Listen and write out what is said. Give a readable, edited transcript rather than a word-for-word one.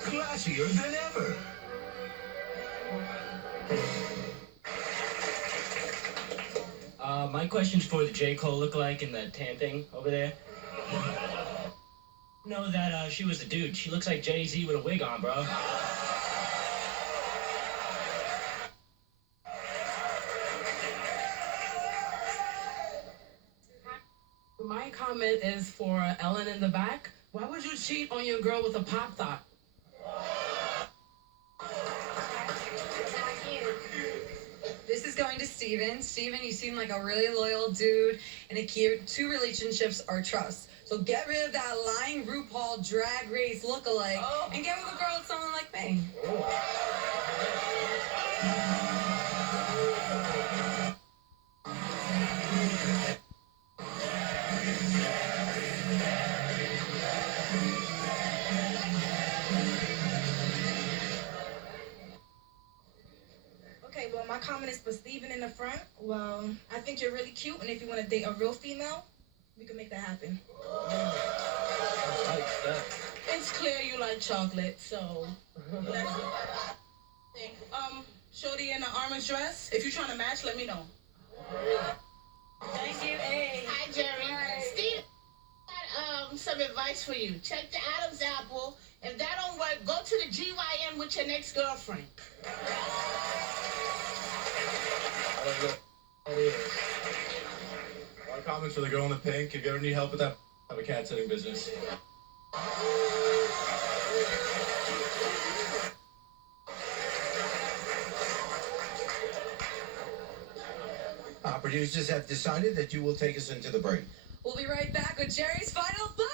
Classier than ever. My question's for the J. Cole lookalike and the tan thing over there. Know that she was the dude. She looks like Jay-Z with a wig on, bro. My comment is for Ellen in the back. Why would you cheat on your girl with a pop thought? This is going to Steven. Steven, you seem like a really loyal dude, and a key to relationships are trust. So get rid of that lying RuPaul drag race lookalike and get with a girl with someone like me. Okay, well, my comment is for Steven in the front. Well, I think you're really cute, and if you want to date a real female, we can make that happen. It's clear you like chocolate, so let's go. Shorty in the orange dress. If you're trying to match, let me know. Thank you. Hey. Hi, Jerry. Steve had some advice for you. Check the Adam's apple. If that don't work, go to the GYN with your next girlfriend. My comments for the girl in the pink. If you ever need help with that, I have a cat sitting business. Our producers have decided that you will take us into the break. We'll be right back with Jerry's final thoughts.